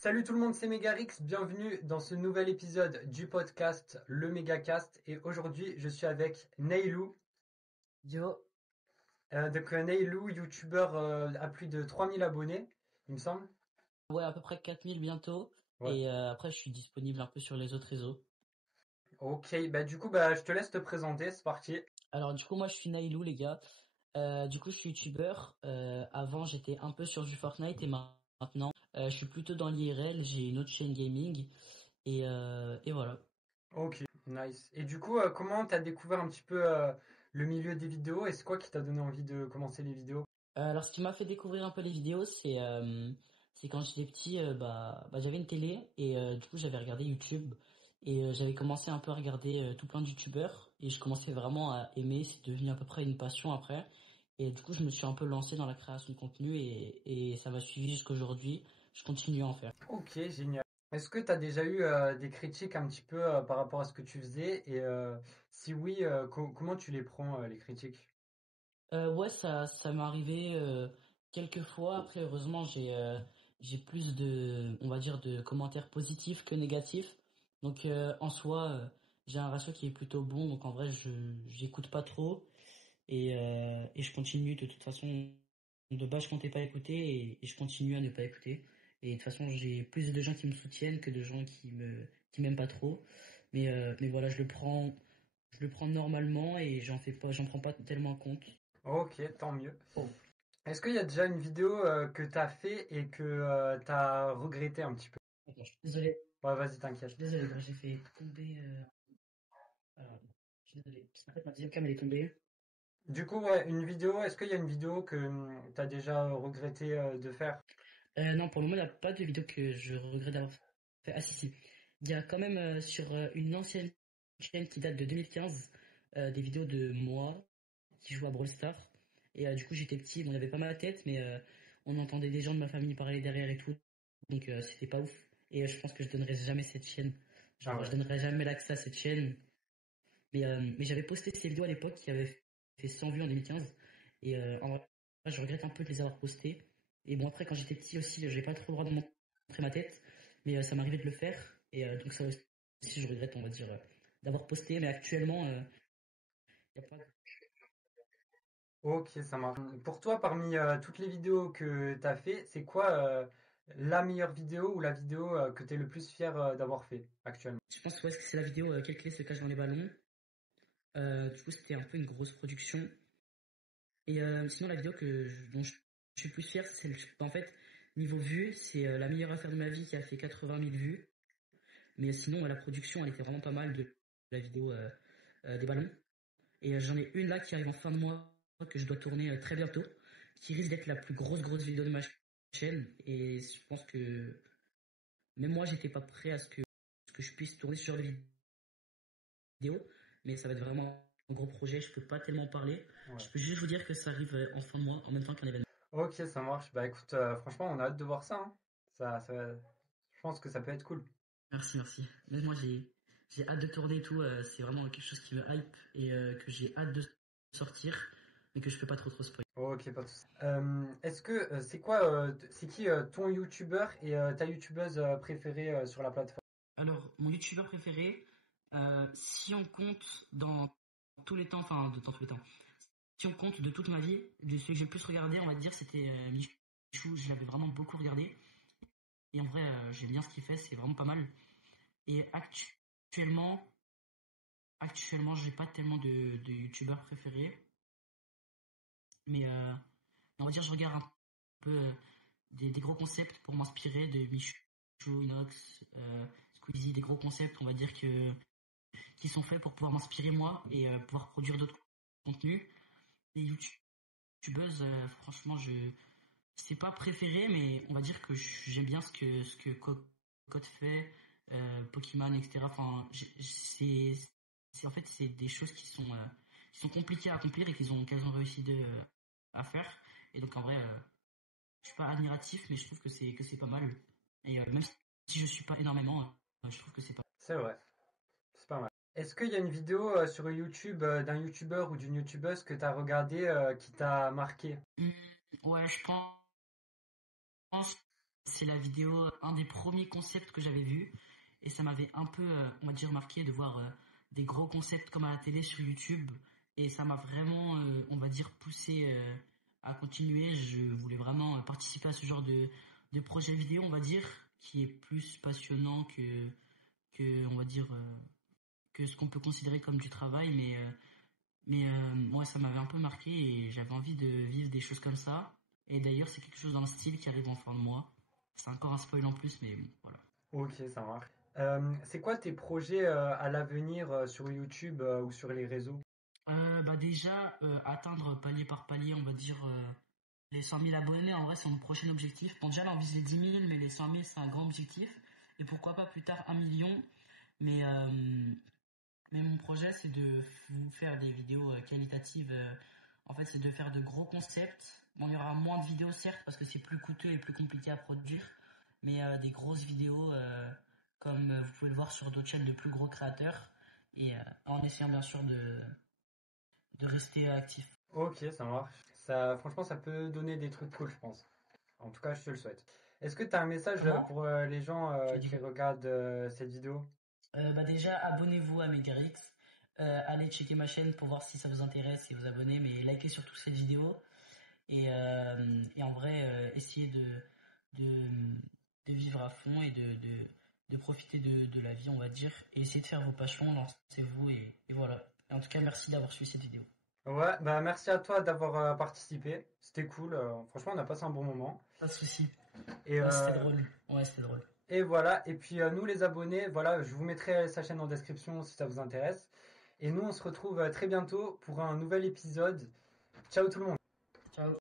Salut tout le monde, c'est Megarix, bienvenue dans ce nouvel épisode du podcast Le Megacast et aujourd'hui je suis avec Neilou. Yo, Neilou, youtubeur à plus de 3000 abonnés, il me semble. ouais, à peu près 4000 bientôt. Ouais. Et après, je suis disponible un peu sur les autres réseaux. Ok, je te laisse te présenter, c'est parti. Alors, du coup, moi, je suis Nailou, les gars. Du coup, je suis youtubeur. Avant, j'étais un peu sur du Fortnite et maintenant, je suis plutôt dans l'IRL. J'ai une autre chaîne gaming. Et voilà. Ok, nice. Et comment t'as découvert un petit peu le milieu des vidéos et c'est quoi qui t'a donné envie de commencer les vidéos? Alors, ce qui m'a fait découvrir un peu les vidéos, c'est quand j'étais petit, j'avais une télé et du coup, j'avais regardé YouTube et j'avais commencé un peu à regarder tout plein de YouTubeurs et je commençais vraiment à aimer. C'est devenu à peu près une passion après. Et du coup, je me suis un peu lancé dans la création de contenu et ça m'a suivi jusqu'à aujourd'hui. Je continue à en faire. Ok, génial. Est-ce que tu as déjà eu des critiques un petit peu par rapport à ce que tu faisais et si oui, comment tu les prends les critiques? Ouais, ça m'est arrivé quelques fois. Après, heureusement, j'ai plus on va dire, de commentaires positifs que négatifs. Donc, en soi, j'ai un ratio qui est plutôt bon. Donc, en vrai, j'écoute pas trop et je continue. De toute façon, de base, je comptais pas écouter et je continue à ne pas écouter. Et de toute façon, j'ai plus de gens qui me soutiennent que de gens qui m'aiment pas trop. Mais voilà, je le prends normalement et j'en prends pas tellement compte. Ok, tant mieux. Est-ce qu'il y a déjà une vidéo que tu as fait et que tu as regretté un petit peu? Attends, je suis désolé. Ouais, vas-y, Je t'inquiète. suis désolé, gros, j'ai fait tomber. Alors, je suis désolé. Parce qu'en fait, ma deuxième cam, elle est tombée. Ouais, une vidéo, est-ce qu'il y a une vidéo que tu as déjà regretté de faire? Non, pour le moment, il n'y a pas de vidéo que je regrette d'avoir fait. Ah, si, si. Il y a quand même sur une ancienne chaîne qui date de 2015 des vidéos de moi qui joue à Brawl Stars. Et du coup, j'étais petit, bon, il n'y avait pas ma tête, mais on entendait des gens de ma famille parler derrière et tout. Donc, c'était pas ouf. Et je pense que je donnerai jamais cette chaîne. Ah Genre, je ouais. donnerai jamais l'accès à cette chaîne. Mais j'avais posté ces vidéos à l'époque qui avaient fait 100 vues en 2015. Et en vrai, je regrette un peu de les avoir postées. Et bon, après, quand j'étais petit aussi, j'avais pas trop le droit de montrer ma tête. Mais ça m'arrivait de le faire. Et donc, ça aussi, je regrette, on va dire, d'avoir posté. Mais actuellement, y a pas de... Ok, ça marche. Pour toi, parmi toutes les vidéos que tu as fait, c'est quoi la meilleure vidéo ou la vidéo que tu es le plus fier d'avoir fait actuellement? Je pense ouais, que c'est la vidéo Quelle clé se cache dans les ballons. Du coup, c'était un peu une grosse production. Et sinon, la vidéo dont je suis le plus fier, c'est celle. En fait, niveau vue, c'est la meilleure affaire de ma vie qui a fait 80 000 vues. Mais sinon, la production, elle était vraiment pas mal de la vidéo des ballons. Et j'en ai une là qui arrive en fin de mois, que je dois tourner très bientôt, qui risque d'être la plus grosse vidéo de ma chaîne. Et je pense que même moi, j'étais pas prêt à ce que je puisse tourner sur les vidéos. Mais ça va être vraiment un gros projet, je peux pas tellement en parler. Ouais. Je peux juste vous dire que ça arrive en fin de mois, en même temps qu'un événement. Ok, ça marche. Bah écoute, franchement, on a hâte de voir ça, hein. Je pense que ça peut être cool. Merci, merci. Mais moi, j'ai hâte de tourner et tout. C'est vraiment quelque chose qui me hype et que j'ai hâte de sortir, mais que je peux pas trop spoiler. Ok, pas de souci. C'est qui ton youtubeur et ta youtubeuse préférée sur la plateforme? Alors, mon youtubeur préféré, si on compte dans tous les temps, enfin, dans tous les temps, si on compte de toute ma vie, de celui que j'ai le plus regardé, on va dire, c'était Michou. Je l'avais vraiment beaucoup regardé. Et en vrai, j'aime bien ce qu'il fait, c'est vraiment pas mal. Et actuellement, j'ai pas tellement de youtubeurs préférés. Mais on va dire, je regarde un peu des gros concepts pour m'inspirer de Michou, Inox, Squeezie, des gros concepts, on va dire, qui sont faits pour pouvoir m'inspirer moi et pouvoir produire d'autres contenus. Les youtubeuses, franchement, c'est pas préféré, mais on va dire que j'aime bien ce que Cocotte fait, Pokémon, etc. Enfin, en fait, c'est des choses qui sont compliquées à accomplir et qu'elles ont réussi à faire. Et donc, en vrai, je suis pas admiratif, mais je trouve que c'est pas mal. Et même si je suis pas énormément, je trouve que c'est pas C'est vrai, c'est pas mal. Est-ce qu'il y a une vidéo sur YouTube d'un youtubeur ou d'une youtubeuse que tu as regardé qui t'a marqué? mal. Ouais, je pense c'est la vidéo, un des premiers concepts que j'avais vu. Et ça m'avait un peu, on va dire, marqué de voir des gros concepts comme à la télé sur YouTube. Et ça m'a vraiment, on va dire, poussé à continuer. Je voulais vraiment participer à ce genre de projet vidéo, on va dire, qui est plus passionnant on va dire, que ce qu'on peut considérer comme du travail. Ouais, ça m'avait un peu marqué et j'avais envie de vivre des choses comme ça. Et d'ailleurs, c'est quelque chose dans le style qui arrive en fin de mois. C'est encore un spoil en plus, mais bon, voilà. Ok, ça marche. C'est quoi tes projets à l'avenir sur YouTube ou sur les réseaux? Bah déjà, atteindre palier par palier, on va dire, les 100 000 abonnés, en vrai, c'est mon prochain objectif. Bon, déjà, là, on vise les 10 000, mais les 100 000, c'est un grand objectif. Et pourquoi pas plus tard 1 million. Mais, euh, mais mon projet, c'est de vous faire des vidéos qualitatives. En fait, c'est de faire de gros concepts. Bon, il y aura moins de vidéos, certes, parce que c'est plus coûteux et plus compliqué à produire. Mais des grosses vidéos, comme vous pouvez le voir sur d'autres chaînes de plus gros créateurs. Et en essayant, bien sûr, de rester actif. Ok, ça marche. Ça, franchement, ça peut donner des trucs cool, je pense. En tout cas, je te le souhaite. Est-ce que tu as un message Comment? pour les gens Tu as dit qui quoi? regardent cette vidéo? Bah déjà, abonnez-vous à Megarix. Allez checker ma chaîne pour voir si ça vous intéresse et vous abonner, mais likez surtout cette vidéo. Et en vrai, essayez de, de vivre à fond et de profiter de la vie, on va dire. Et essayez de faire vos passions, lancez-vous et voilà. Et en tout cas, merci d'avoir suivi cette vidéo. Ouais, bah merci à toi d'avoir participé. C'était cool. Franchement, on a passé un bon moment. Pas de souci. Et, Ouais, c'était euh, drôle. Ouais, c'était drôle. et voilà. Et puis nous, les abonnés, voilà, je vous mettrai sa chaîne en description si ça vous intéresse. Et nous, on se retrouve très bientôt pour un nouvel épisode. Ciao tout le monde.